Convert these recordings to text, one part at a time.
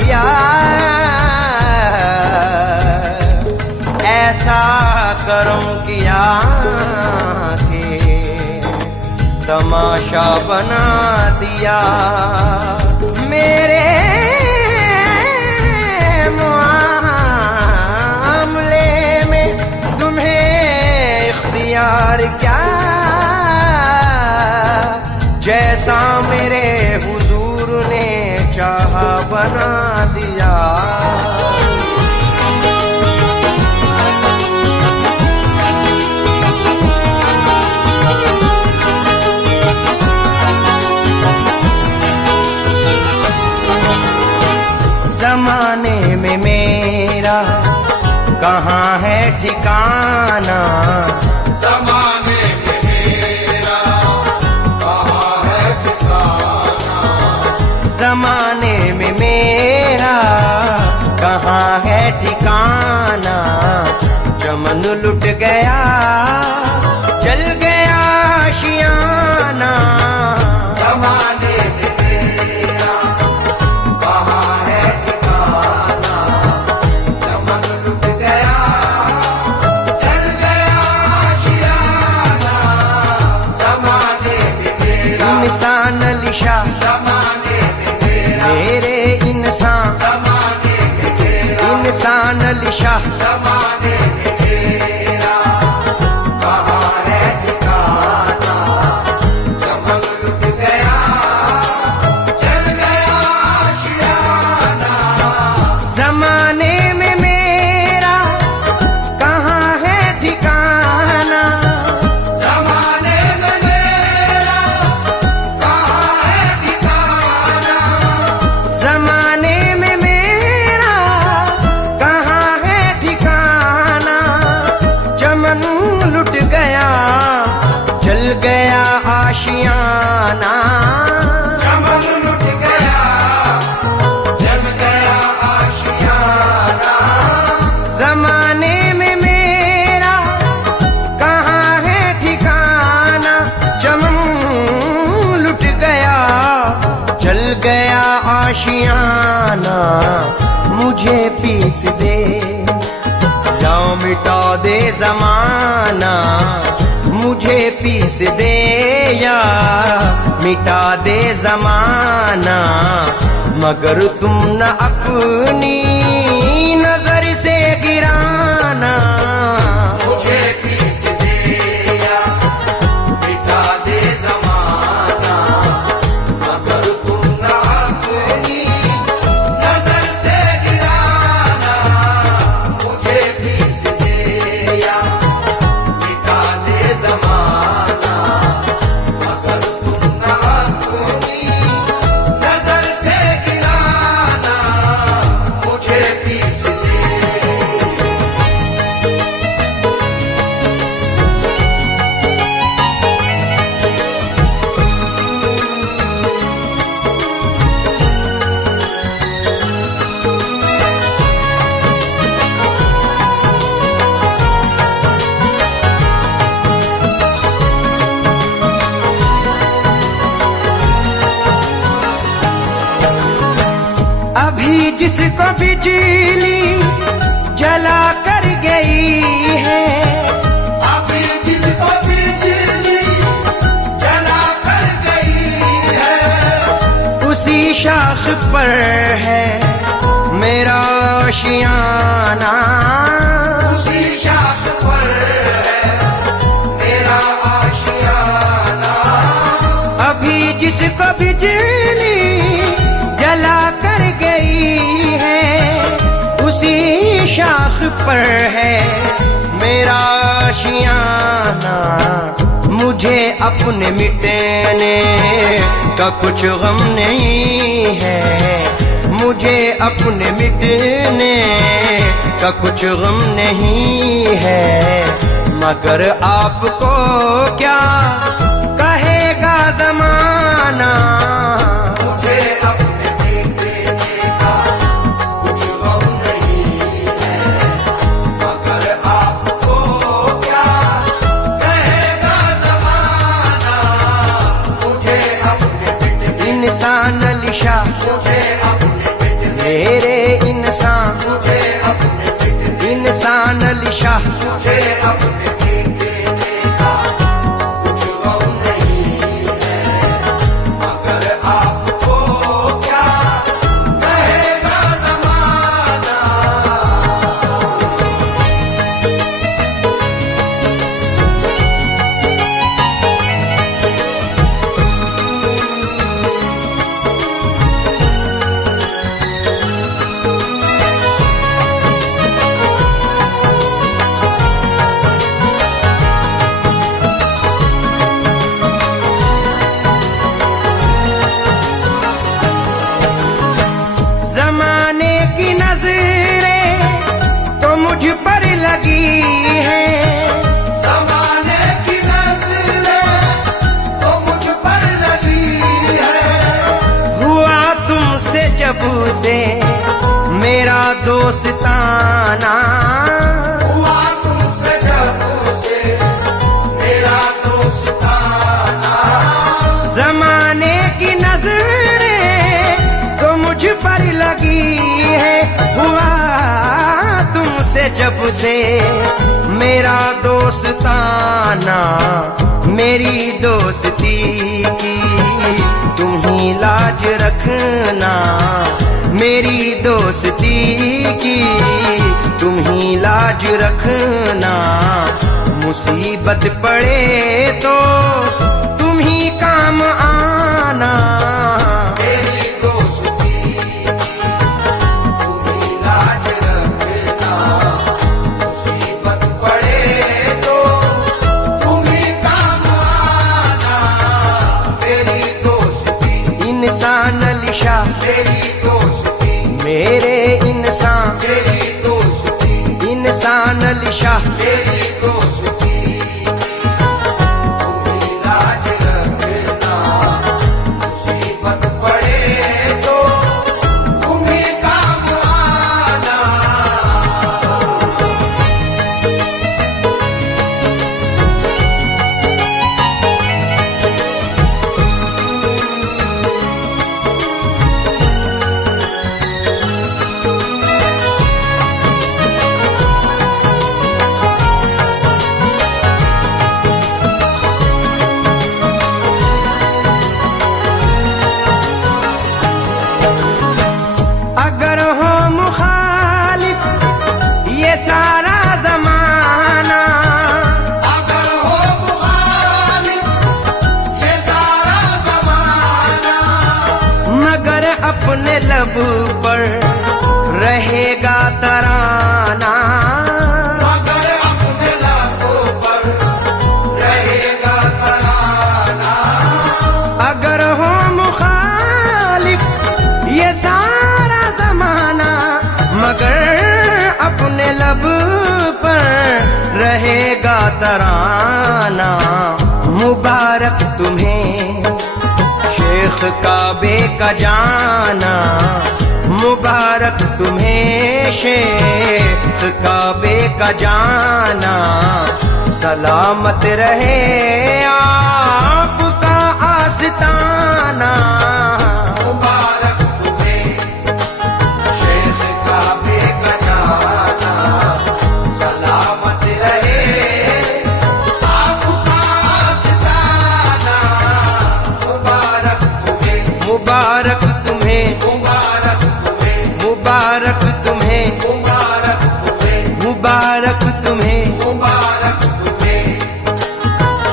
दिया। ऐसा करम किया कि तमाशा बना दिया। मेरे मामले में तुम्हें इख्तियार क्या, जैसा मेरे हुजूर ने चाहा बना दिया। ज़माने में मेरा कहाँ है ठिकाना, ज़माने में मेरा कहाँ है ठिकाना, ज़माने में मेरा कहाँ है ठिकाना। चमन लुट गया जल गया आशियाना। ज़माने में मेरा कहाँ है ठिकाना, चमन लुट गया जल गया आशियाना। ज़माने में मेरा इंसान लिशा ज़माने में मेरा मेरे इंसान, ज़माने में मेरा इंसान लिशा ज़माने में मेरा कहाँ है ठिकाना, चमन लुट गया जल गया आशियाना। ज़माने में मेरा कहाँ है ठिकाना, ज़माने में मेरा कहाँ है ठिकाना, ज़माने में मेरा कहाँ है ठिकाना। चमन लुट गया जल गया आशियाना। चमन लुट गया जल गया आशियाना। ज़माने में मेरा कहाँ है ठिकाना। चमन लुट गया जल गया आशियाना। मुझे पीस दे जाओ मिटा दे ज़माना। मुझे पीस दे या मिटा दे ज़माना। मगर तुम न अपनी नजर से गिराना। मुझे पीस दे या मिटा दे ज़माना, मगर तुम न अपनी नजर से गिराना। मुझे पीस दे या मिटा दे ज़माना, मगर तुम न अपनी नजर से गिराना। मुझे पीस दे। अभी जिसको बिजली जला कर गई है, अभी जिसको बिजली जला कर गई है, उसी शाख पर है मेरा आशियाना। उसी शाख पर है मेरा आशियाना। अभी जिसको बिजली जला कर गई है, उसी शाख पर है मेरा आशियाना। मुझे अपने मिटने का कुछ गम नहीं है। मुझे अपने मिटने का कुछ गम नहीं है। मगर आपको क्या कहेगा ज़माना। मुझे अपने बेटे का कुछ गम नहीं है, मगर आपको क्या कहेगा ज़माना। मुझे अपने बेटे इंसान लिशा मुझे अपने बेटे अली शाह। मुझे अपने बेटे का कुछ गम नहीं है, मगर आपको क्या कहेगा ज़माना। जमाने की नजरें तो मुझ पर लगी है, ज़माने की नज़रें तो मुझ पर लगी है, हुआ तुमसे जब से मेरा दोस्ताना। हुआ तुमसे जब से मेरा दोस्ताना। जमाने की नजरें तो मुझ पर लगी है, हुआ तुमसे जब से मेरा दोस्ताना। मेरी दोस्ती की तुम ही लाज रखना, मेरी दोस्ती की तुम ही लाज रखना। मुसीबत पड़े तो तुम ही काम आना। मेरी दोस्ती तुम ही लाज रखना, मुसीबत पड़े तो तुम ही काम आना। मेरी दोस्ती इंसान अली शाह, मेरी दोस्ती मेरे इंसान, मेरी दोस्ती इंसान अली शाह। मेरी दोस्ती तुम ही लाज रखना, मुसीबत पड़े तो तुम ही काम आना। अगर हो मुखालिफ ये सारा जमाना, अगर हो मुखालिफ ये सारा ज़माना, मगर अपने लब पर रहेगा तराना। मगर अपने लाखों पर रहेगा तराना। अगर हो मुखालिफ ये सारा जमाना, मगर अपने लब पर रहेगा तराना। मुबारक तुम्हें शेख काबे का जाना, मुबारक तुम्हें शेख काबे का जाना। सलामत रहे आपका आस्ताना। मुबारक तुम्हें शेख काबे का जाना, सलामत रहे आपका आस्ताना। मुबारक तुम्हें, मुबारक तुम्हें, मुबारक तुम्हें, मुबारक तुम्हें, मुबारक तुम्हें, मुबारक तुम्हें। मुबारक तुम्हें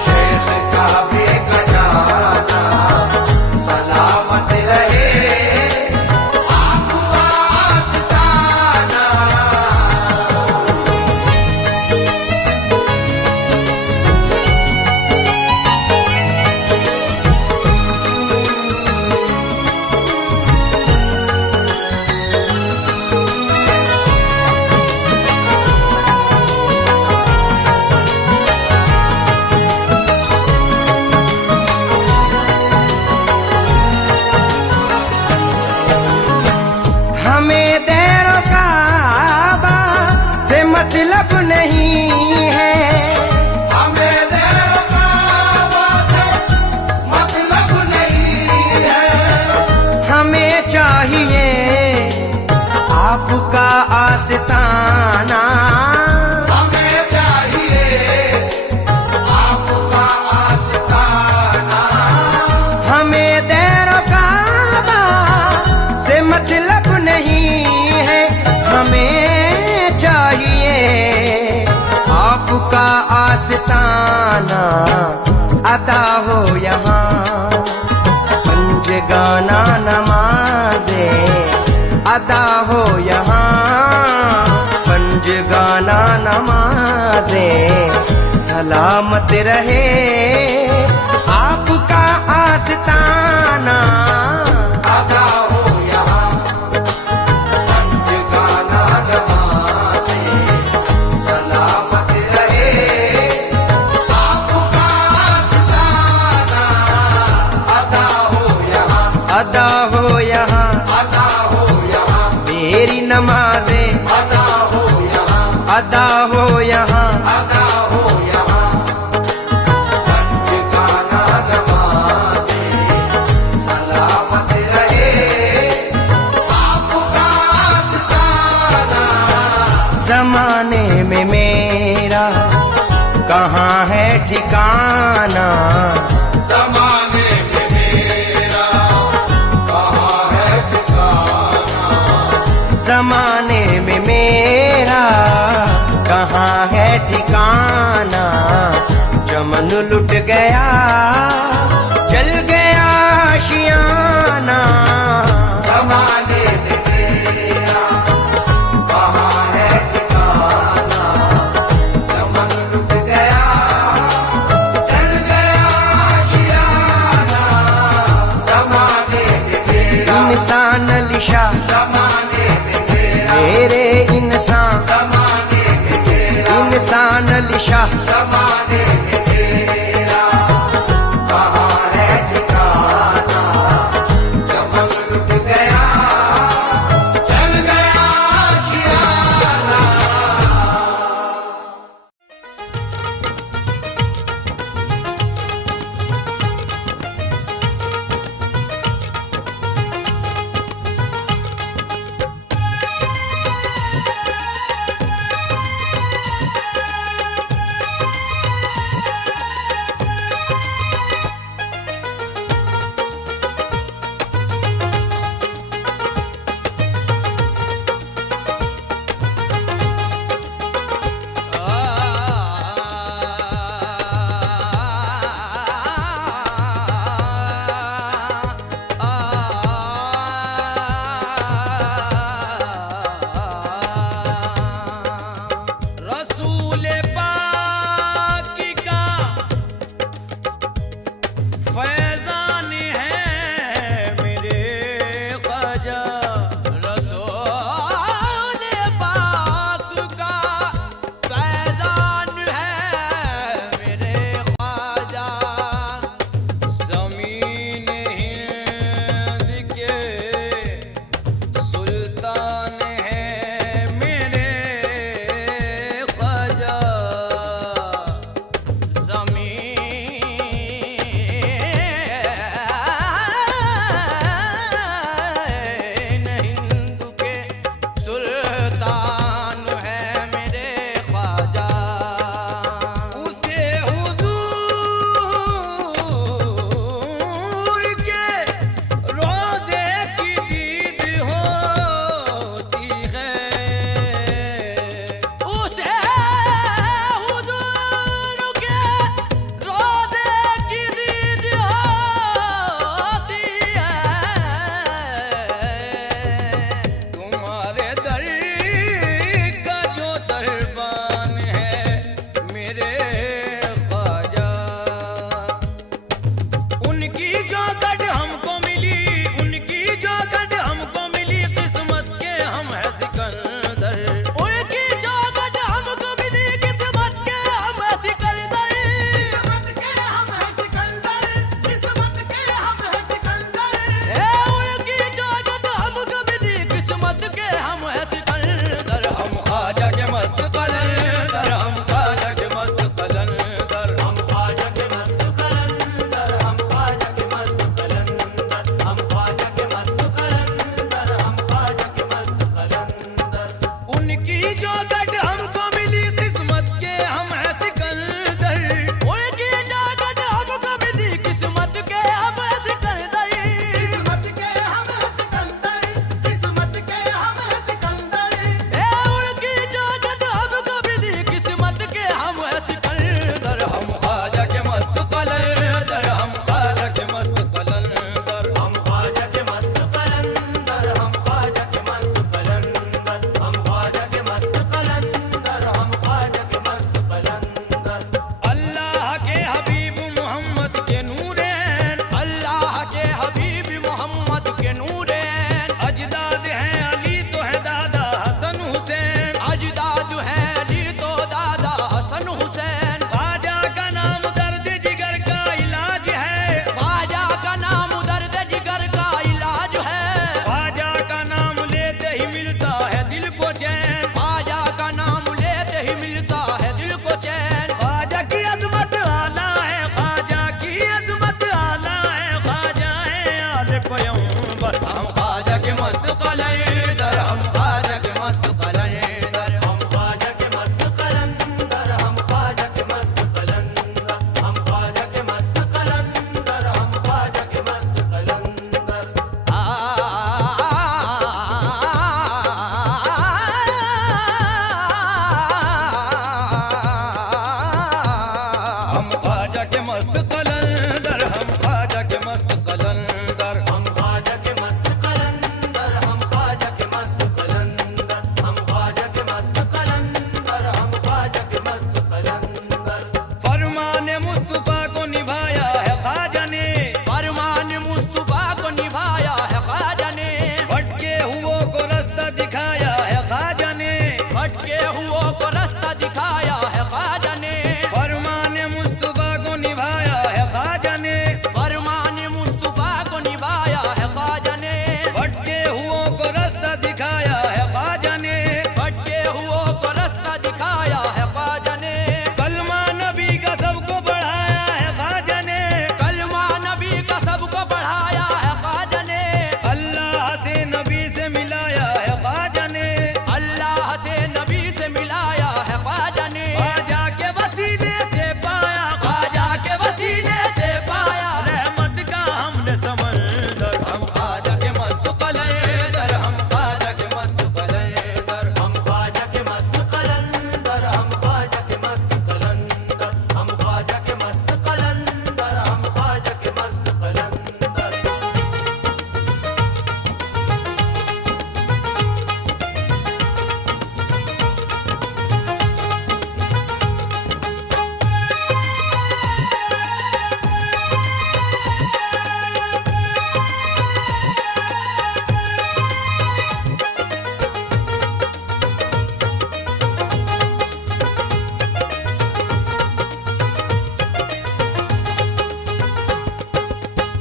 शेख काबे का जाना, सलामत रहे आपका आस्ताना। हमें देरो काबा से मतलब नहीं है, हमें देरो काबा से मतलब नहीं है। हमें चाहिए आपका आस्ताना। हमें आस्ताना अदा हो यहाँ, पंज गाना नमाजे अदा हो यहाँ, पंज गाना नमाजे सलामत रहे आपका आस्ताना अदा हो यहाँ, पंज गाना नमाज़े सलामत रहे आपका आस्ताना। अदा हो यहाँ, अदा हो यहाँ, अदा हो यहाँ, मेरी नमाजे अदा हो यहाँ, अदा हो यहाँ, अदा हो यहाँ, पंज गाना नमाज़े सलामत रहे आपका आस्ताना। जमाने में मेरा कहाँ है ठिकाना, ज़माने में मेरा कहाँ है ठिकाना, जमाने में मेरा कहाँ है ठिकाना, चमन लुट गया जल गया आशियाना, ज़माने में मेरा कहाँ है ठिकाना, चमन लुट गया जल गया आशियाना। ज़माने में मेरा, इंसान लिशा ज़माने में मेरा, मेरे इंसान, ज़माने में मेरा, इंसान लिशा ज़माने में मेरा कहाँ है ठिकाना, चमन लुट गया जल गया आशियाना। है दिल को चैन, ख्वाजा का नाम लेते ही मिलता है दिल को चैन। ख्वाजा की अजमत आला है, ख्वाजा की अजमत आला है, ख्वाजा है आले पैगंबर। हम ख्वाजा के मस्त कलंदर, हम ख्वाजा के मस्त कलंदर, हम ख्वाजा के मस्त कलंदर, हम ख्वाजा के मस्त कलंदर, हम ख्वाजा के मस्त कलंदर, हम ख्वाजा के मस्त कलंदर। हम ख्वाजा के मस्त कलंदर, हम ख्वाजा के मस्त कलंदर। हम ख्वाजा के मस्त कलंदर, हम ख्वाजा के मस्त कलंदर, हम ख्वाजा के मस्त कलंदर, हम ख्वाजा के मस्त कलंदर। फरमान मुस्तफा को निभाया है ख्वाजा ने, फरमान मुस्तफा को निभाया है ख्वाजा ने, भटके हुओं को रास्ता दिखाया है ख्वाजा ने, भटके हुओं को रास्ता दिखाया है ख्वाजा ने, फरमान मुस्तफा को निभाया है ख्वाजा ने, फरमान मुस्तफा को निभाया है ख्वाजा ने, भटके हुओं को रास्ता दिखाया है ख्वाजा ने, भटके हुओं को रास्ता दिखाया है ख्वाजा ने, कलमा नबी का सबको बढ़ाया है ख्वाजा ने, कलमा नबी का सबको बढ़ाया है ख्वाजा ने, अल्लाह से नबी से मिलाया है ख्वाजा ने, अल्लाह से नबी से मिलाया है ख्वाजा ने, ख्वाजा के वसीले से पाया, ख्वाजा के वसीले से पाया रहमत का हमने समंदर। हम ख्वाजा के मस्त कलंदर, हम ख्वाजा के मस्त कलंदर, हम ख्वाजा के मस्त कलंदर, हम ख्वाजा के मस्त कलंदर, हम ख्वाजा के मस्त कलंदर, हम ख्वाजा के मस्त कलंदर।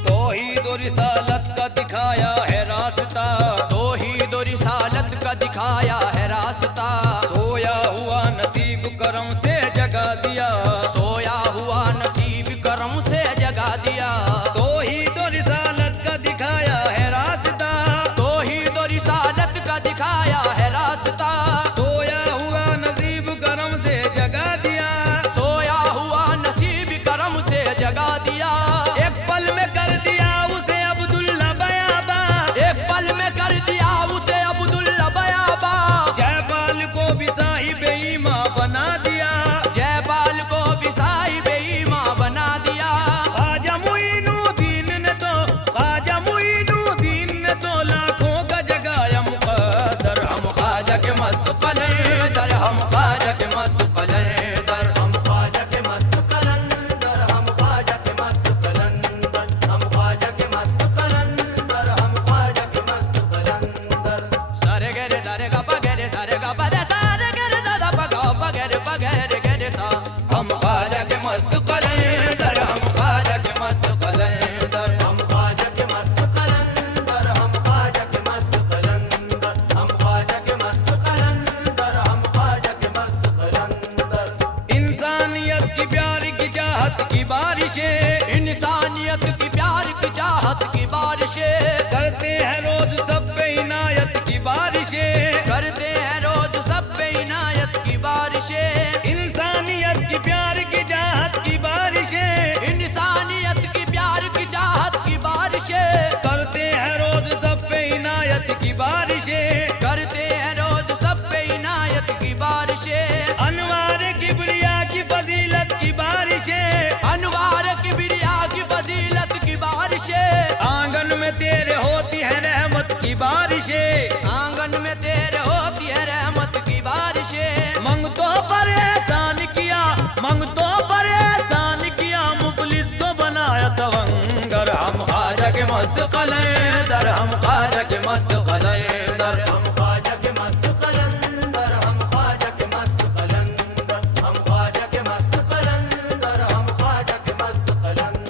तौहीद और रिसालत का दिखाया है रास्ता, तौहीद और रिसालत का दिखाया है रास्ता, सोया हुआ नसीब करम से जगा दिया, सोया हुआ नसीब करम से जगा दिया, तौहीद और रिसालत का दिखाया है रास्ता, तौहीद और रिसालत का दिखाया है रास्ता, सोया हुआ नसीब करम से जगा दिया, सोया हुआ नसीब करम से जगा दिया, एक पल में कर दिया उसे अब्दुल्ला बयाबा, एक पल में कर दिया उसे अब्दुल्ला बयाबा, जयपाल को भी साहिब ईमा बना दिया, जयपाल को भी साहिब ईमा बना दिया, ख्वाजा मुईनुद्दीन ने तो, ख्वाजा मुईनुद्दीन ने तो लाखों का जगाया मुकद्दर। हम ख्वाजा के मस्त कलंदर, हम ख्वाजा के मस्त कलंदर, हम ख्वाजा के मस्त कलंदर, हम ख्वाजा के मस्त कलंदर, हम ख्वाजा के मस्त कलंदर, हम ख्वाजा के मस्त कलंदर। सारे गेरे दारे गा पगेरे सारे गा पदे सारे गेरे दादा पगाओ पगेरे पगेरे गेरे सा। हम ख्वाजा के मस्त कलंदर, हम ख्वाजा के मस्त कलंदर, हम ख्वाजा के मस्त कलंदर, हम ख्वाजा के मस्त कलंदर, हम ख्वाजा के मस्त कलंदर, हम ख्वाजा के मस्त कलंदर। इंसानियत की प्यार की चाहत की बारिशें, इंसानियत की प्यार की चाहत की बारिशें करते हैं रोज सब पे इनायत की बारिशें, करते हैं रोज सब पे इनायत की बारिशें, इंसानियत की प्यार की चाहत की बारिशें, इंसानियत की प्यार की चाहत की बारिशें करते हैं रोज सब पे इनायत की बारिशें, करते हैं रोज सब पे इनायत की बारिशें, अनवार किबरिया की फजीलत की बारिशें, अनवार किबरिया की फजीलत की बारिशें, आंगन में तेरे होती है रहमत की बारिशें, आंगन में तेरे होती है रहमत की बारिशें, मंगतों पर एहसान किया, मंगतों पर एहसान किया, मुफलिस को बनाया तवंगर। हम ख्वाजा के मस्त कलंदर, हम ख्वाजा के मस्त कलंदर, हम ख्वाजा के मस्त कलंदर, हम ख्वाजा के मस्त कलंदर, हम ख्वाजा के मस्त कलंदर, हम ख्वाजा के मस्त कलंदर।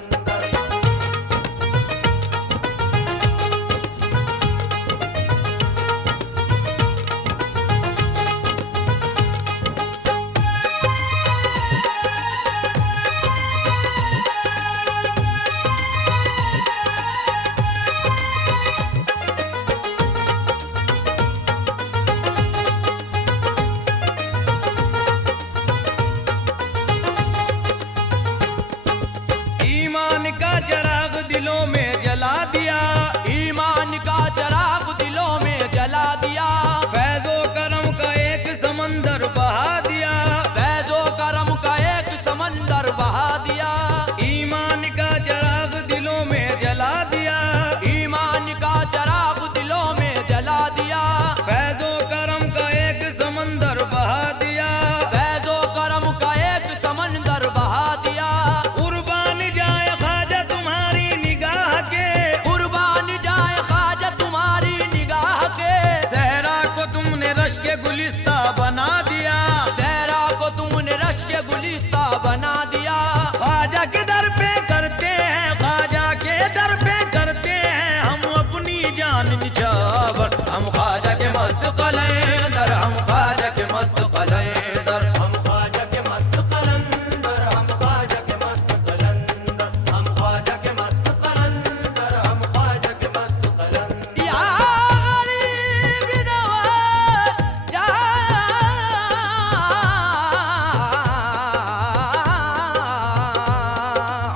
गुलिस्ता बना दिया, सहरा को तुमने रश के गुलिस्ता बना दिया। ख्वाजा के दर पे करते हैं, ख्वाजा के दर पे करते हैं हम अपनी जान निछावर। हम ख्वाजा के मस्त कलंदर, हम ख्वाजा के मस्त कलंदर, हम ख्वाजा के मस्त कलंदर, हम ख्वाजा के मस्त कलंदर, हम ख्वाजा के मस्त कलंदर, हम ख्वाजा के मस्त कलंदर। या गरीब नवाज, या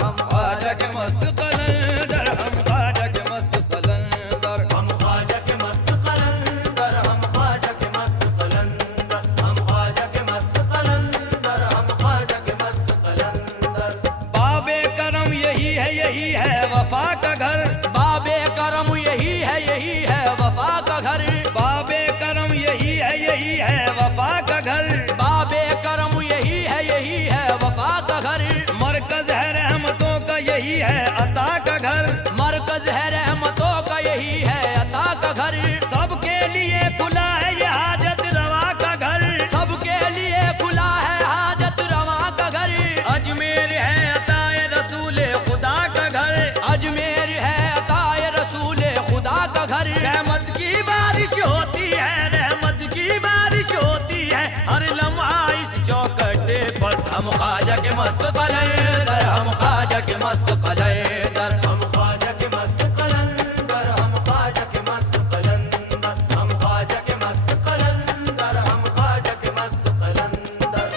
हम ख्वाजा के मस्त कलंदर, हम ख्वाजा के मस्त कलंदर, हम ख्वाजा के मस्त कलंदर, हम ख्वाजा के मस्त कलंदर, हम ख्वाजा के मस्त कलंदर, हम ख्वाजा के मस्त कलंदर। बाबे करम यही है वफा का घर, बाबे करम यही है वफा का घर, बाबे करम यही है वफा का घर। बाबे करम यही है वफा का घर। मरकज है रहमतों का यही है अता का घर, मरकज है रहमतों का यही है अता का घर। सबके लिए खुला है ये हाजत रवा का घर। सबके लिए खुला है हाजत रवा का घर। अजमेर है अताए रसूल खुदा का घर, अजमेर है अताए रसूल खुदा का घर। रहमत की बारिश होती है, रहमत की बारिश होती है हर लम्हा इस चौखटे पर। हम ख्वाजा के मस्त कलंदर, हम ख्वाजा के मस्त कलंदर, हम ख्वाजा के मस्त कलंदर, हम ख्वाजा के मस्त कलंदर, हम ख्वाजा के मस्त कलंदर, हम ख्वाजा के मस्त कलंदर।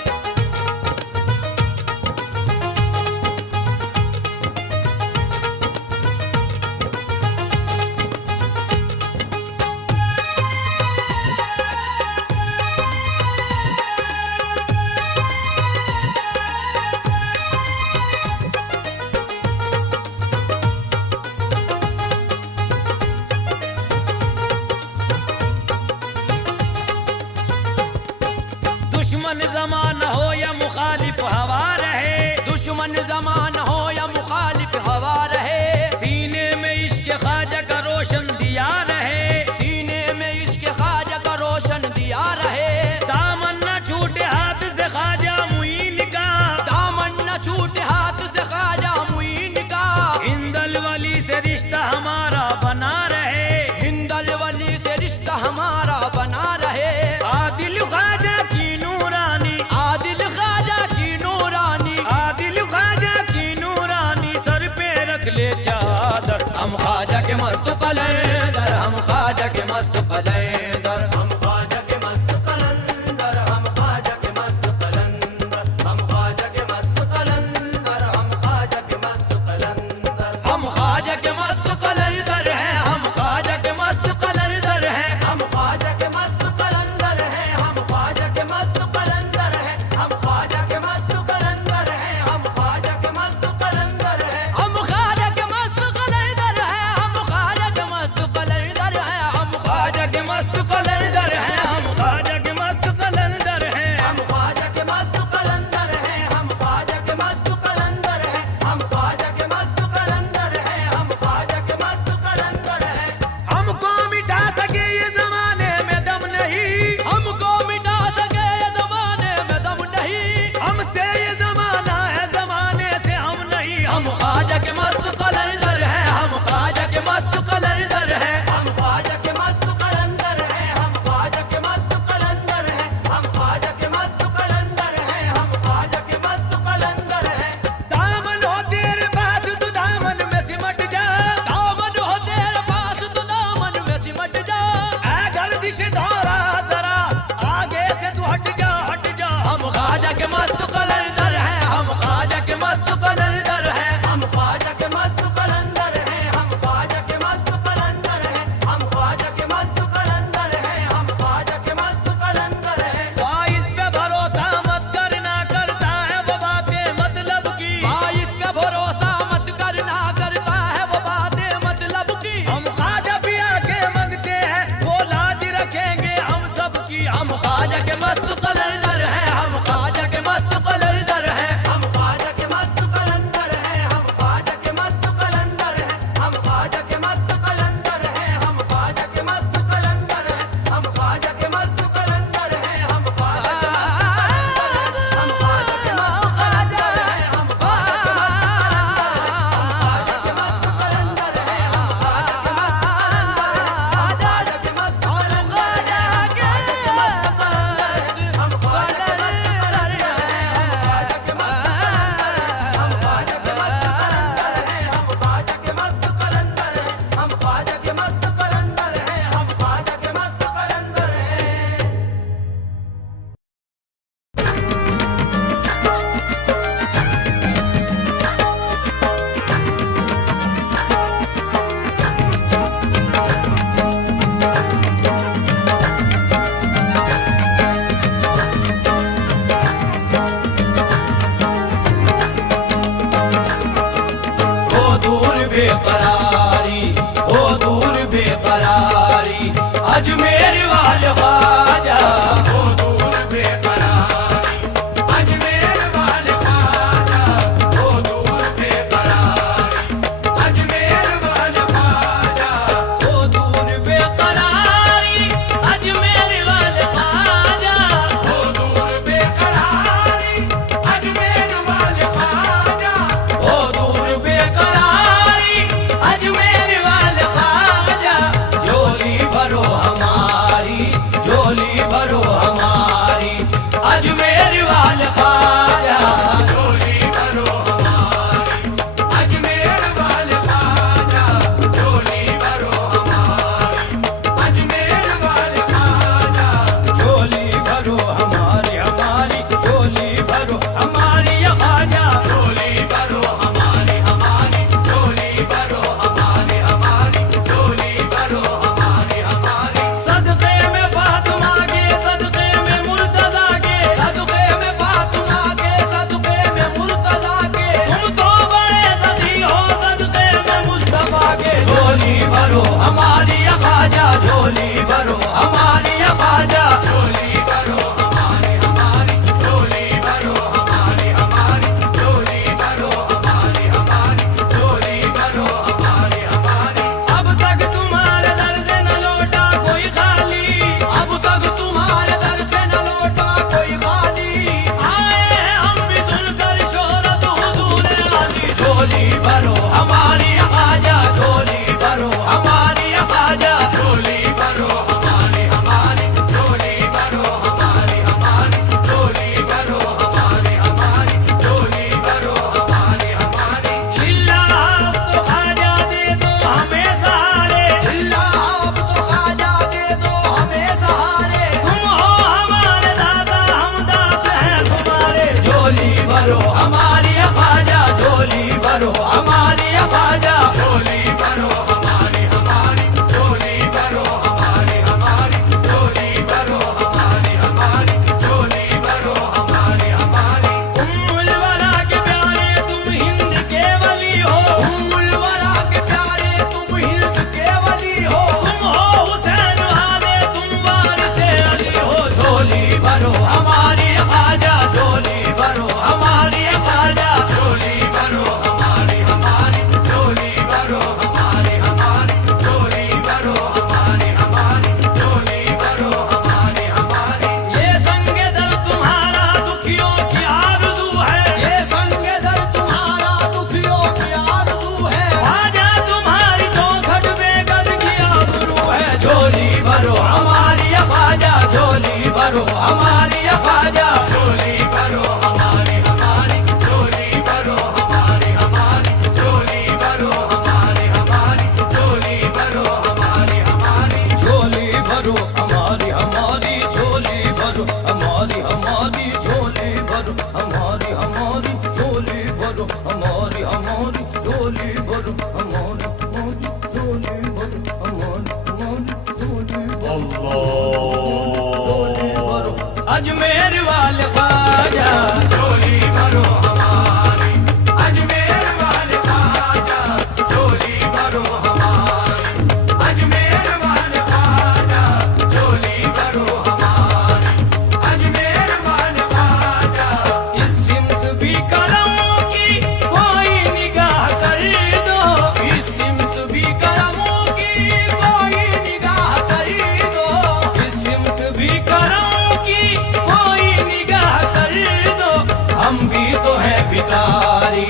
दुश्मन जमाना हो या मुखालिफ हवा रहे, दुश्मन जमान हो या मुखालिफ हवा रहे। सीने में इश्क ख्वाजा का रोशन दिया रहे, सीने में इश्क ख्वाजा का रोशन दिया रहे। दामन न छूटे हाथ से ख्वाजा मुईन का, दामन न छूटे हाथ से ख्वाजा मुईन का। हिंदल वली से रिश्ता हमारा बना रहे, हिंदल वली से रिश्ता हमारा बना रहे। आदिल ख्वाजा की नूरानी, आदिल ख्वाजा की नूरानी, आदिल ख्वाजा की नूरानी सर पे रख ले चादर। हम ख्वाजा के मस्त कलंदर, हम ख्वाजा के मस्त कलंदर, हम ख्वाजा के मस्त कलंदर, हम ख्वाजा के मस्त कलंदर, हम ख्वाजा के मस्त कलंदर, हम ख्वाजा के मस्त कलंदर। हम ख्वाजा के मस्त कलंदर हैं, हम ख्वाजा के मस्त कलंदर हैं, हम ख्वाजा के मस्त कलंदर हैं, हम ख्वाजा के मस्त कलंदर हैं, हम ख्वाजा के मस्त कलंदर हैं, हम ख्वाजा के मस्त कलंदर हैं। हम ख्वाजा के मस्त कलंदर है, हम ख्वाजा के मस्त कलंदर है, हम ख्वाजा के मस्त कलंदर हैं, हम ख्वाजा के मस्त कलंदर हैं। हम ख्वाजा के मस्त कलंदर हैं, हम ख्वाजा के मस्त कलंदर हैं, हम ख्वाजा के मस्त कलंदर हैं, हम ख्वाजा के मस्त कलंदर हैं। हमको मिटा सके ये जमाने में दम नहीं, हमको मिटा सके ये जमाने में दम नहीं। हमसे ये जमाना है जमाने से हम नहीं। हम ख्वाजा के मस्त कलंदर है, हम ख्वाजा के मस्त कलंदर है। हम ख्वाजा के मस्त कलंदर हैं, हम ख्वाजा के मस्त कलंदर हैं, हम ख्वाजा के मस्त कलंदर हैं, हम ख्वाजा के मस्त कलंदर हैं। दामन हो तेरे पास तो दामन में सिमट जा, दामन हो तेरे पास तो दामन में सिमट जा। ऐ गर्दिश धौरा जरा आगे से तू हट जा, हट जा। हम ख्वाजा के मस्त कलंदर है, हम ख्वाजा के मस्त कलंदर है। हम ख्वाजा के मस्त कलंदर हैं, हम ख्वाजा के मस्त कलंदर हैं, हम ख्वाजा के मस्त कलंदर हैं, हम ख्वाजा के मस्त कलंदर हैं। बाइस पे भरोसा मत करना, करता है वो बातें मतलब की। बाइस पे भरोसा मत करना, करता है वो बातें मतलब की। हम ख्वाजा पिया के मंगते हैं, वो लाज रखेंगे हम सब की। हम ख्वाजा के मस्त कलंदर है, हम ख्वाजा के मस्त कलंदर है। हम ख्वाजा के मस्त कलंदर हैं, हम ख्वाजा के मस्त कलंदर हैं, हम ख्वाजा के मस्त कलंदर हैं, हम ख्वाजा के मस्त कलंदर हैं, हम ख्वाजा के मस्त कलंदर भरो हमारी ख्वाजा झोली भरो हमारी ख्वाजा झोली भरो हमारी हमारी झोली भरो हमारी हमारी झोली भरो हमारी हमारी झोली भरो हमारी हमारी उम्मुल वरा के प्यारे तुम हिंद के वली हो उम्मुल वरा के प्यारे तुम हिंद के वली हो तुम हो हुसैन वाले तुम वारिसे अली हो झोली भरो हमारी ख्वाजा झोली भरो हमारी ख्वाजा झोली भरो हमारी हमारी झोली भरो हमारी हमारी झोली भरो हमारी हमारी झोली भरो हमारी हमारी ये संगे दर तुम्हारा दुखियों की आरज़ू है ये संग दर तुम्हारा दुखियों की आरज़ू है ख्वाजा तुम्हारी चौखट बेगद की आबरू है झोली भरो हमारी ख्वाजा झोली भरो हमारी ख्वाजा झोली भरो हमारी हमारी झोली भरो हमारी हमारी झोली भरो हमारी हमारी झोली भरो हमारी हमारी झोली भरो हमारी हमारी झोली भरो हमारी हमारी झोली भरो हमारी हमारी झोली भरो हमारी हमारी झोली भरो हमारी हमारी झोली भरो हमारी हमारी झोली भरो अजमेर वाले ख्वाजा झोली भरो हमारी अजमेर वाले ख्वाजा झोली भरो हमारी अजमेर वाले ख्वाजा झोली भरो हमारी अजमेर वाले ख्वाजा इस सिमत भी करम की कोई निगाह कर दो इस सिमत भी करमों की कोई निगाह कर दो इस सिमत भी करम की कोई निगाह कर दो हम भी तो हैं भिखारी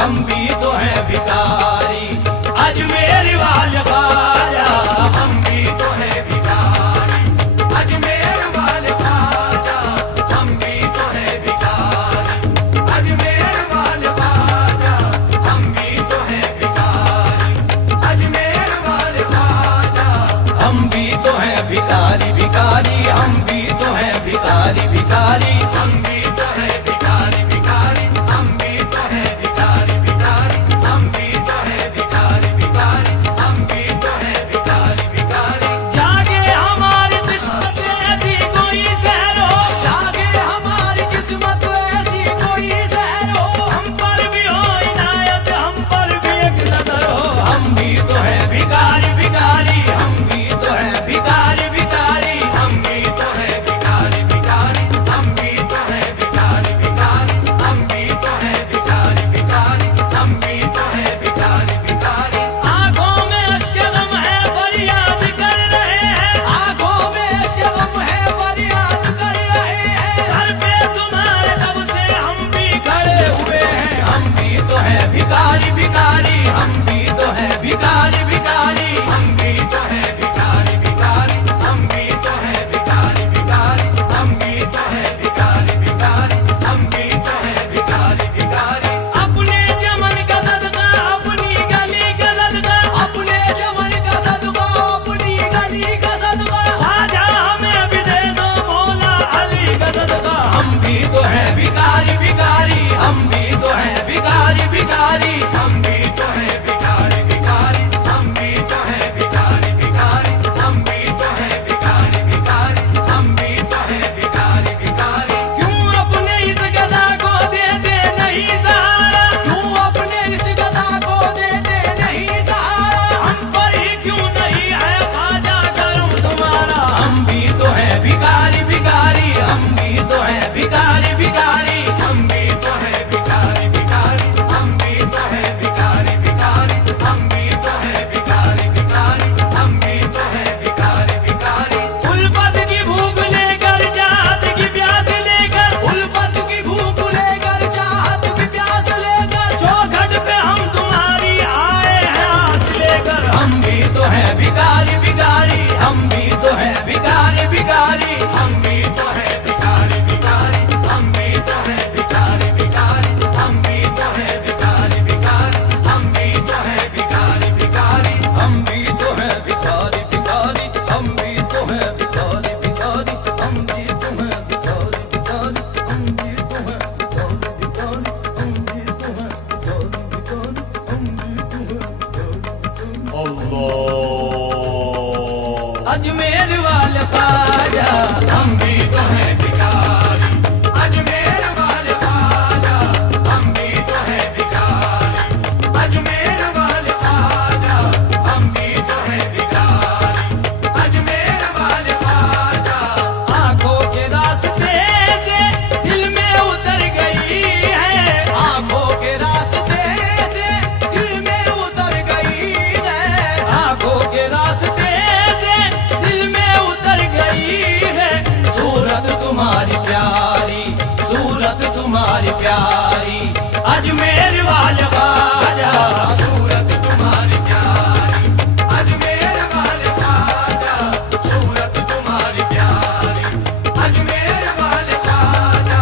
हम भी तो हैं भिखारी अजमेर वाले ख्वाजा हम भी तो है भिखारी अजमेर वाले ख्वाजा हम भी तो है भिखारी अजमेर वाले ख्वाजा हम भी तो है भिखारी अजमेर वाले ख्वाजा हम भी तो हैं भिखारी भिखारी हम भी तो हैं भिखारी भिखारी हम भी तो है भिखारी भिखारी हम भी तो है भिखारी भिखारी हम भी तो है भिखारी भिखारी हम भी तो है भिखारी भिखारी जागे हमारी किस्मत ऐसी कोई सहरो जागे हमारी किस्मत ऐसी कोई सहर हो हम पर भी हो इनायत हम पर भी एक नजर हो हम भी तो हैं भिखारी भिखारी हम भी तो हैं भिखारी भिखारी हम भी तो है भिखारी भिखारी हम भी तुम्हारी प्यारी, सूरत तुम्हारी प्यारी, अजमेर वाले ख्वाजा, सूरत तुम्हारी प्यारी, अजमेर वाले ख्वाजा, सूरत तुम्हारी प्यारी, अजमेर वाले ख्वाजा,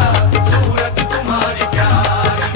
सूरत तुम्हारी प्यारी,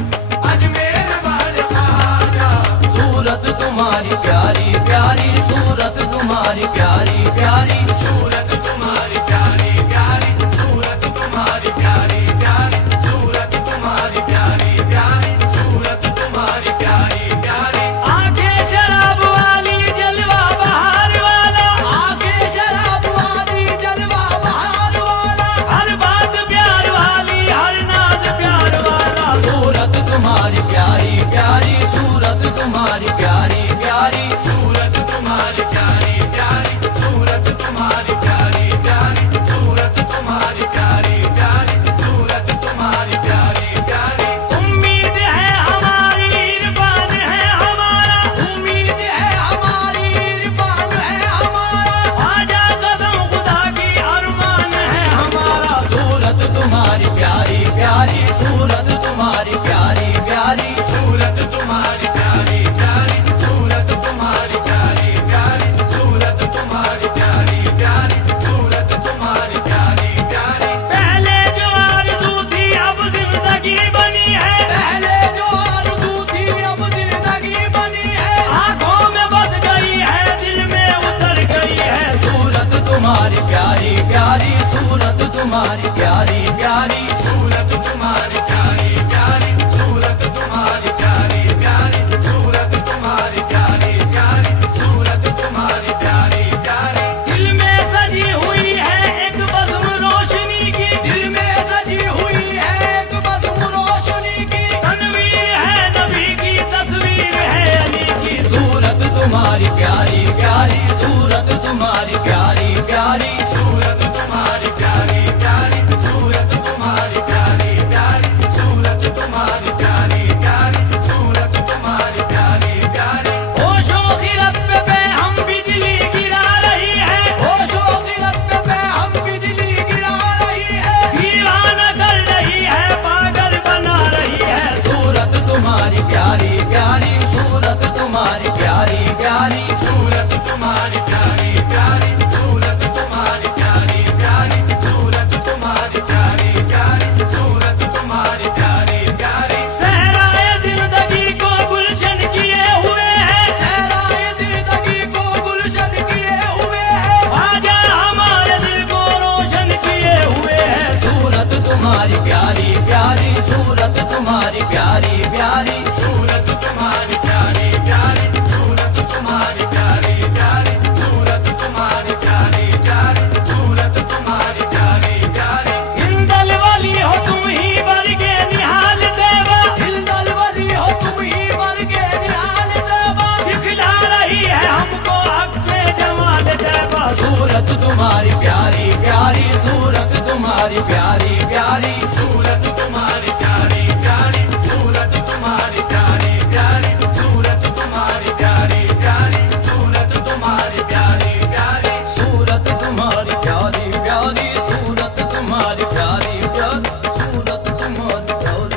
अजमेर वाले ख्वाजा, सूरत तुम्हारी प्यारी प्यारी, सूरत तुम्हारी प्यारी प्यारी, सूरत तुम्हारी प्यारी प्यारी, सूरत तुम्हारी प्यारी प्यारी, सूरत तुम्हारी प्यारी प्यारी, सूरत तुम्हारी प्यारी प्यारी। आंखें शराब वाली जलवा बहार वाला, आगे शराब वाली जलवा बहार वाला, हर बात प्यार वाली, हर नाज प्यार वाला, सूरत तुम्हारी प्यारी प्यारी, सूरत तुम्हारी प्यारी प्यारी, सूरत तुम्हारी प्यारी प्यारी, सूरत तुम्हारी प्यारी प्यारी, सूरत तुम्हारी प्यारी प्यारी, सूरत तुम्हारी प्यारी प्यारी। उम्मीद है हमारी, इरफान है हमारा, उम्मीद है हमारी, इरफान है हमारा, ख्वाजा कसम खुदा की, अरमान है हमारा, सूरत तुम्हारी प्यारी प्यारी, सूरत तुम्हारी प्यारी प्यारी, सूरत तुम्हारी प्यारी प्यारी, सूरत तुम्हारी प्यारी प्यारी, सूरत तुम्हारी प्यारी प्यारी, सूरत तुम्हारी प्यारी प्यारी। पहले जो आरज़ू थी अब जिंदगी बनी है, पहले जो आरज़ू थी अब जिंदगी बनी है, आंखों में बस गई है, दिल में उतर गई है, सूरत तुम्हारी प्यारी प्यारी, सूरत तुम्हारी प्यारी प्यारी, सूरत तुम्हारी प्यारी प्यारी, सूरत तुम्हारी प्यारी प्यारी, सूरत तुम्हारी प्यारी प्यारी, सूरत तुम्हारी प्यारी प्यारी। दिल में सजी हुई है एक बज़्म रोशनी की, दिल में सजी हुई है एक बज़्म रोशनी की, तनवीर है नबी की, तस्वीर है अली की, सूरत तुम्हारी प्यारी प्यारी, सूरत तुम्हारी प्यारी प्यारी, सूरत तुम्हारी प्यारी प्यारी, सूरत तुम्हारी प्यारी प्यारी, सूरत तुम्हारी प्यारी प्यारी, सूरत तुम्हारी प्यारी प्यारी। होशो खिरत पे हम बिजली गिरा रही है, होशो गिरत पे हम बिजली गिरा रही है, दीवाना कर रही है, पागल बना रही है, सूरत तुम्हारी प्यारी प्यारी, सूरत तुम्हारी प्यारी प्यारी, सूरत तुम्हारी प्यारी प्यारी, सूरत तुम्हारी प्यारी प्यारी, सूरत तुम्हारी प्यारी प्यारी, सूरत तुम्हारी प्यारी प्यारी। सहराए जिंदगी को गुलशन किए हुए हैं, सहराए जिंदगी को गुलशन किए हुए हैं, ख्वाजा हमारे दिल को रोशन किए हुए हैं, सूरत तुम्हारी प्यारी प्यारी, सूरत तुम्हारी प्यारी प्यारी, सूरत तुम्हारी प्यारी प्यारी, सूरत तुम्हारी प्यारी प्यारी, सूरत तुम्हारी प्यारी प्यारी, सूरत तुम्हारी प्यारी प्यारी। हिंदल वाली हो तुम ही बरगे निहाल देवा, दिलदल वाली हो तुम ही वर्गे निहाल देवा, दिखला रही है हमको हक से जमाल देवा, सूरत तुम्हारी प्यारी प्यारी, सूरत तुम्हारी प्यारी प्यारी, सूरत तुम्हारी प्यारी प्यारी, सूरत तुम्हारी प्यारी प्यारी, सूरत तुम्हारी प्यारी प्यारी, सूरत तुम्हारी प्यारी प्यारी। सूरत तुम्हारी प्यारी प्यारी, सूरत तुम्हारी प्यारी प्यारी, सूरत तुम्हारी प्यारी प्यारी, सूरत तुम्हारी प्यारी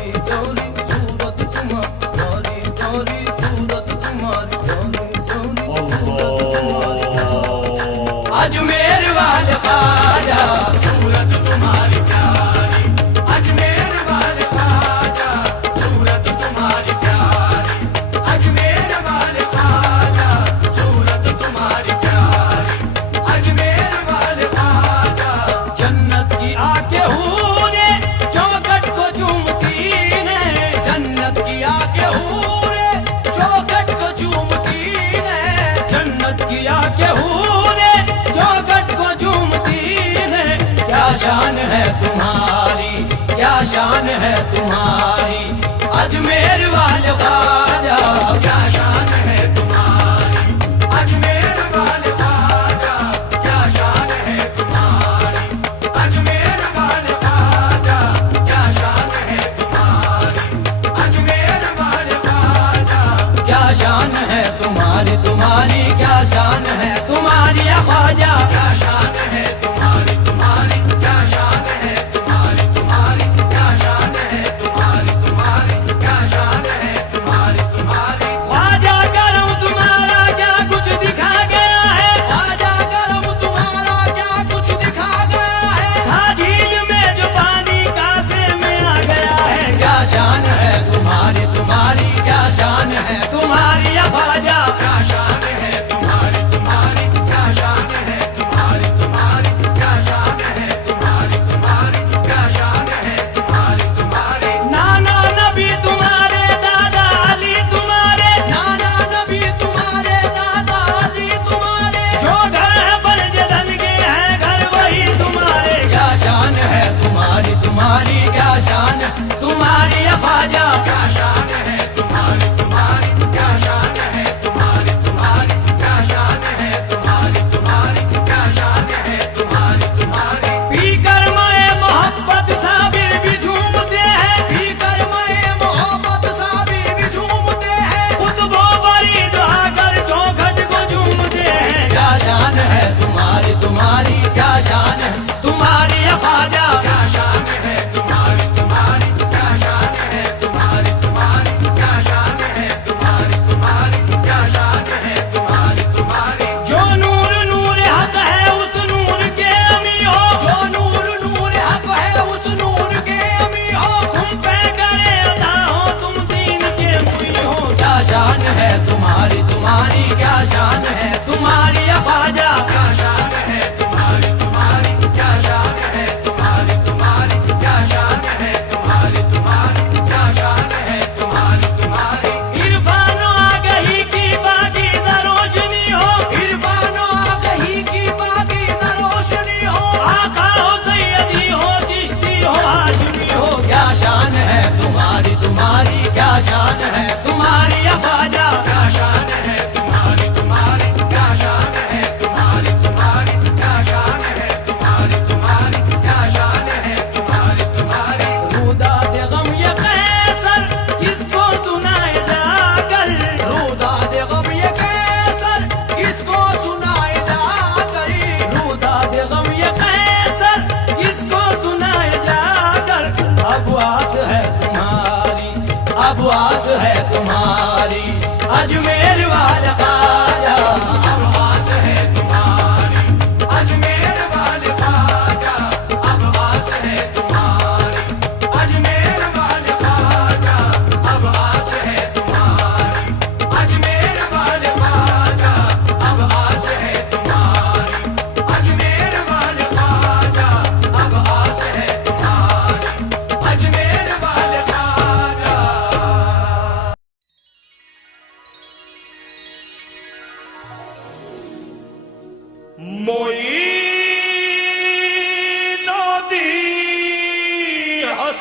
प्यारी, सूरत तुम्हारी प्यारी प्यारी। अजमेर वाले ख्वाजा, सूरत तुम्हारी प्यारी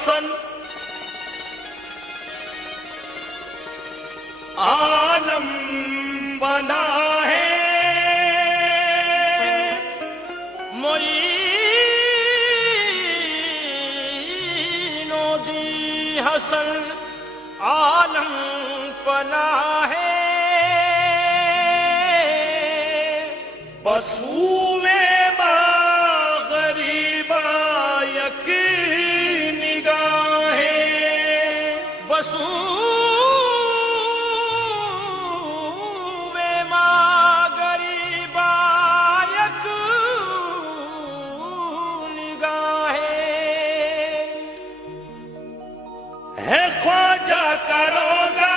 हसन आलम बना है मोईनुद्दीन हसन आलम बना है बसूवे गरीबा यक निगाहे बसूवे गरीबा यक निगाहे है ख्वाजा का रोजा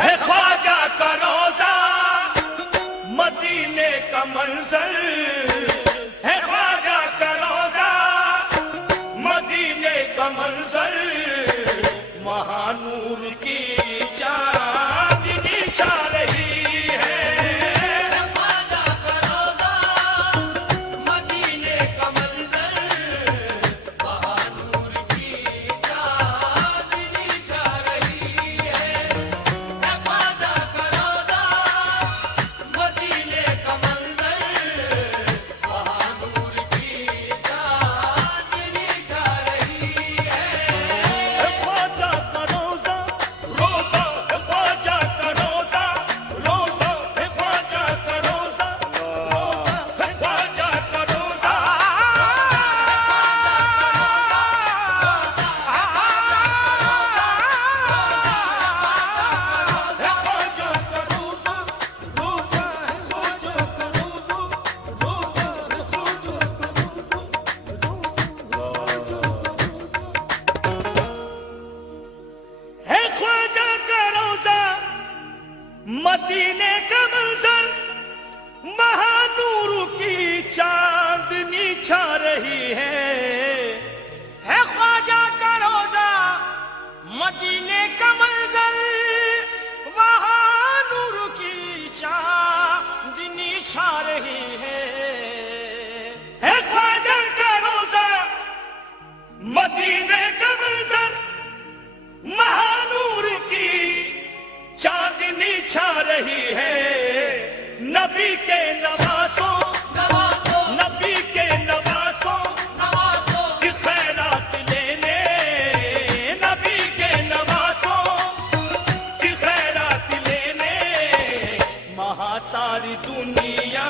है ख्वाजा का रोजा मदीने का मंजर है ख्वाजा का रोजा मदीने का मंजर महानूर की चांदनी छा रही है ख्वाजा का रोज़ा मदीने का मंजर बहानूर की चांदनी छा रही है ख्वाजा का रोज़ा मदीने का मंजर बहानूर की चांदनी छा रही है ख्वाजा का रोजा रोजा है ख्वाजा का रोजा रोजा है ख्वाजा का रोजा रोजा है ख्वाजा का रोजा है ख्वाजा का रोजा रोजा है ख्वाजा का रोजा रोजा है ख्वाजा का रोजा है ख्वाजा का रोजा मदीने का मंजर महानूर की चांदनी छा रही है ख्वाजा का रोजा मदीने का मंजर महानूर की चांदनी छा रही है ख्वाजा का रोजा मदीने का मंजर महानूर की चांदनी छा रही है नबी के नवासों नबी के नवासों की खैरात लेने नबी के नवासों की खैरात लेने महासारी दुनिया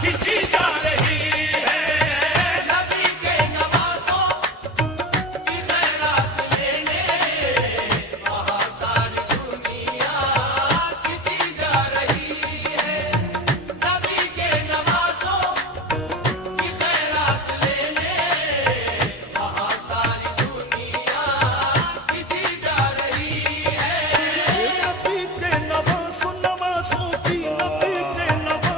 खिंची जा रही है नबी के नवाज़ों की खैरात लेने बहुत सारी दुनिया खिंची जा रही है नबी के नवाज़ों की खैरात लेने बहुत सारी दुनिया खिंची जा रही है नबी के नवासों की नबी के नवासों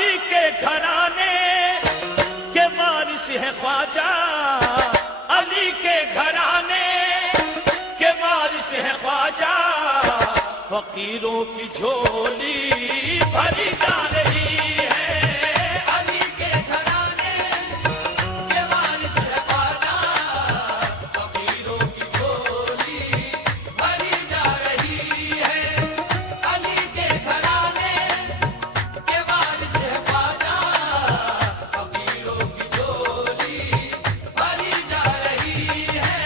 अली के घराने के वारिस है ख्वाजा, अली के घराने के वारिस है ख्वाजा। फकीरों की झोली भरी जा रही है, अली के घराने के वारिस है ख्वाजा, फकीरों की झोली भरी जा रही है। अली के घराने के वारिस है ख्वाजा, फकीरों की झोली भरी जा रही है।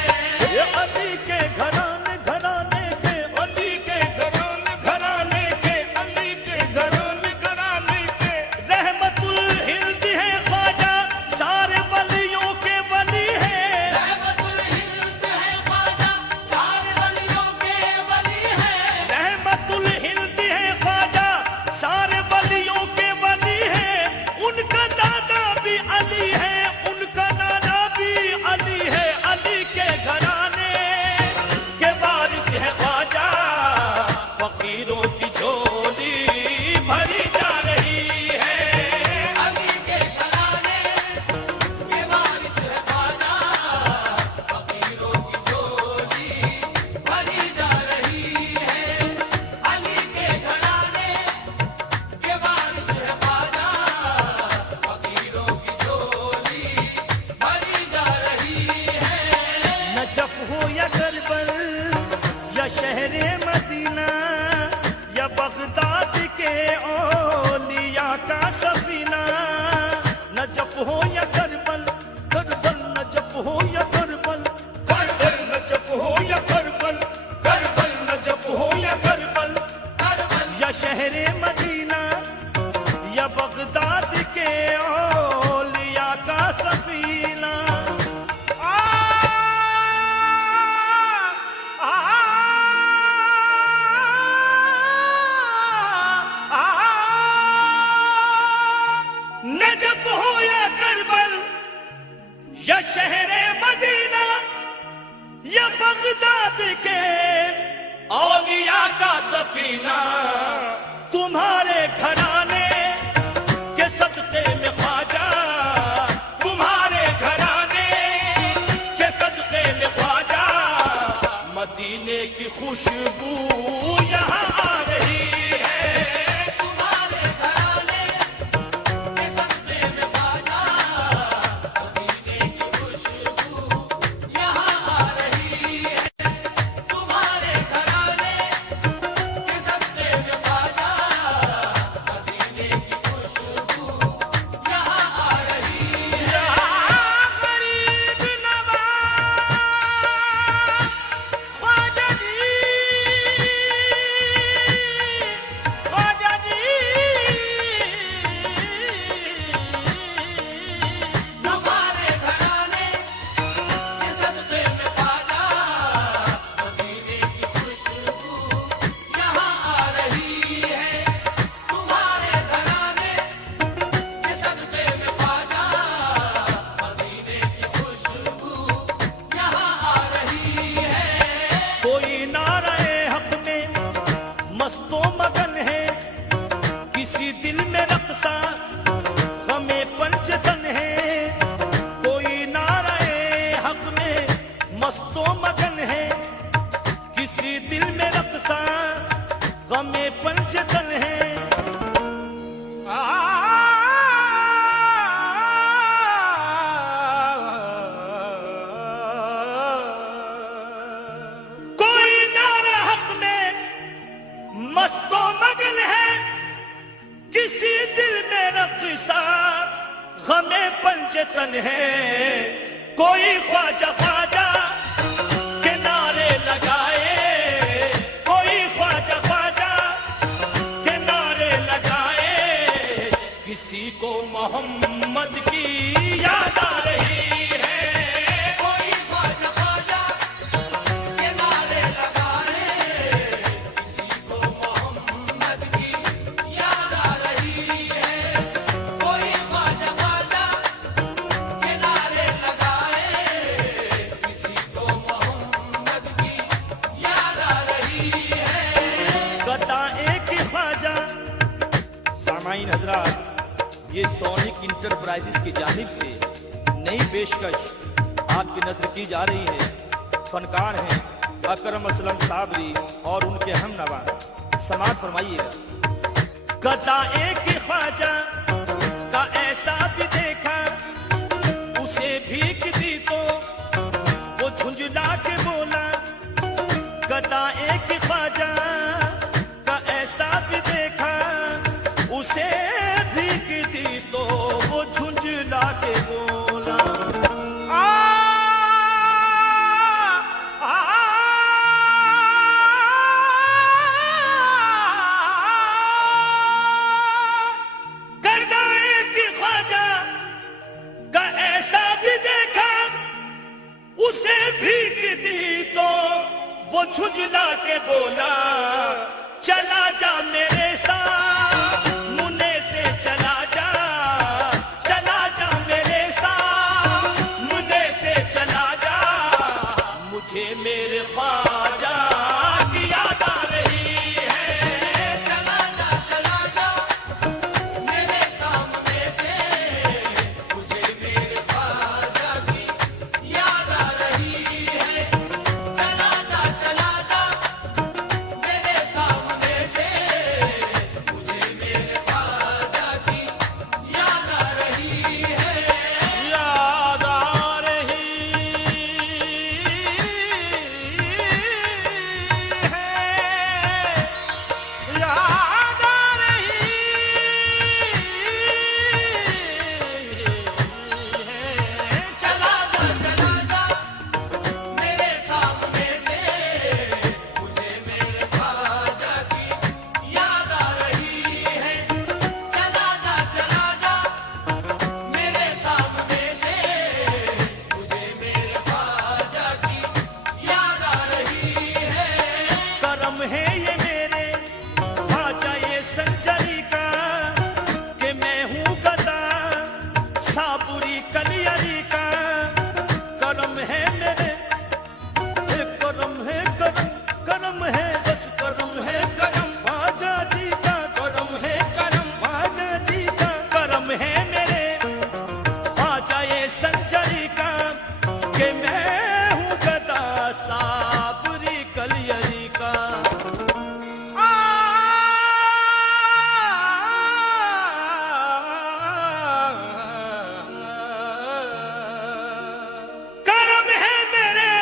ये अली के घराने घराने के, अली के घराने घराने के, अली के घराने घराने के रहमतुल हिंद है ख्वाजा, सारे वलियों के वली है। रहमतुल हिंद है ख्वाजा, सारे वलियों के वली है। रहमतुल हिंद है ख्वाजा, सारे वलियों के वली है। उनका दादा भी अली है, उनका नाना भी अली है। अली के घराने के वारिस है ख्वाजा, फकीरों की झोली भरी जा रही है। अली के घराने के वारिस है ख्वाजा, फकीरों की झोली भरी जा रही है। अली के घराने के वारिस है ख्वाजा, फकीरों की झोली भरी जा रही है। नजफ हो या करबल या शहरे मदीना या बगदाद के औलिया का सफीना। नजफ हो या करबल, करबल नजफ हो या करबल, करबल नजफ हो या करबल, करबल नजफ हो या करबल, या शहरे मदीना या बगदाद के औलिया का सफीना। नजफ हो या करबल या शहरे मदीना या बगदाद के औलिया का सफीना। तुम्हारे घराने के सदके में ख्वाजा, तुम्हारे घराने के सदके में ख्वाजा। मदीने की खुशबू यहाँ आ रही है। तुम्हारे घराने के सदके में ख्वाजा, मदीने की खुशबू यहाँ आ रही है। तुम्हारे घराने के सदके में ख्वाजा, मदीने की खुशबू यहाँ आ रही है। गरीब नवाज ख्वाजा जी, ख्वाजा जी। तुम्हारे घराने के सदके में ख्वाजा, मदीने की खुशबू यहाँ आ रही है। तुम्हारे घराने के सदके में ख्वाजा, मदीने की खुशबू यहाँ आ रही है। कोई नाराए हक में मस्तो मगन है, किसी दिल में रक्सा हमें पंचतन है। कोई नाराए हक में मस्तो मगन है, किसी दिल में रक्सा हमें पंचतन है। कोई नारा हक में मस्तो मगन है, किसी दिल में रक्सा गमे पंचतन है। कोई ख्वाजा ख्वाजा के नारे लगाए, कोई ख्वाजा ख्वाजा के नारे लगाए। किसी को मोहम्मद की याद आ रही है। कोई ख्वाजा ख्वाजा के नारे लगाए, किसी को मोहम्मद की याद आ रही है। कोई ख्वाजा ख्वाजा के नारे लगाए, किसी को मोहम्मद की याद आ रही है। गदा एक ख्वाजा। सामाईन हजरात, ये सोनिक इंटरप्राइजेस की जानिब से नई पेशकश आपकी नजर की जा रही है। फनकार हैं अकरम असलम साबरी और उनके हमनवा, समाअत फरमाइएगा। गदा एक ख्वाजा का ऐसा भी देखा, उसे भीख दी तो वो झुंझला के बोला। गदा एक ख्वाजा का ऐसा भी देखा, उसे भीख दी तो वो झुंझला के बोला। उसे भीख दी तो वो झुंझला के बोला, चला जा मेरे साथ मुन्ने से चला जा, चला जा मेरे साथ मुन्ने से चला जा। मुझे मेरे ख्वाजा की याद आ रही है, चला जा मेरे सामने से, मुझे मेरे ख्वाजा की याद आ रही है। चला जा मेरे सामने से, मुझे मेरे ख्वाजा की याद आ रही है। याद आ रही है, याद आ रही है। चला जा मेरे सामने से, मुझे मेरे ख्वाजा की याद आ रही है। चला जा मेरे सामने से, मुझे मेरे ख्वाजा की याद आ रही है। करम है ये मेरे ख्वाजा ये संजरी का, कि मैं हूँ गदा साबुरी कलियरी का। करम है मेरे, करम है करम, करम है बस करम है करम ख्वाजा जी का। करम है करम ख्वाजा जी का, करम है मेरे ख्वाजा ये संजरी का, कि मैं हूँ गदा साबुरी कलियरी का। करम है मेरे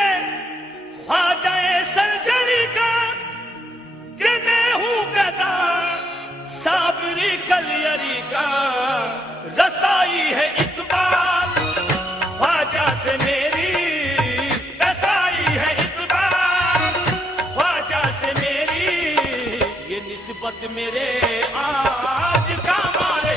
ख्वाजा सर्जरी का, कि मैं हूँ गदा साबरी कलियरी का। रसाई है इकबाल ख्वाजा से मेरी, रसाई है इकबाल ख्वाजा से मेरी। ये निस्बत मेरे आज का मारे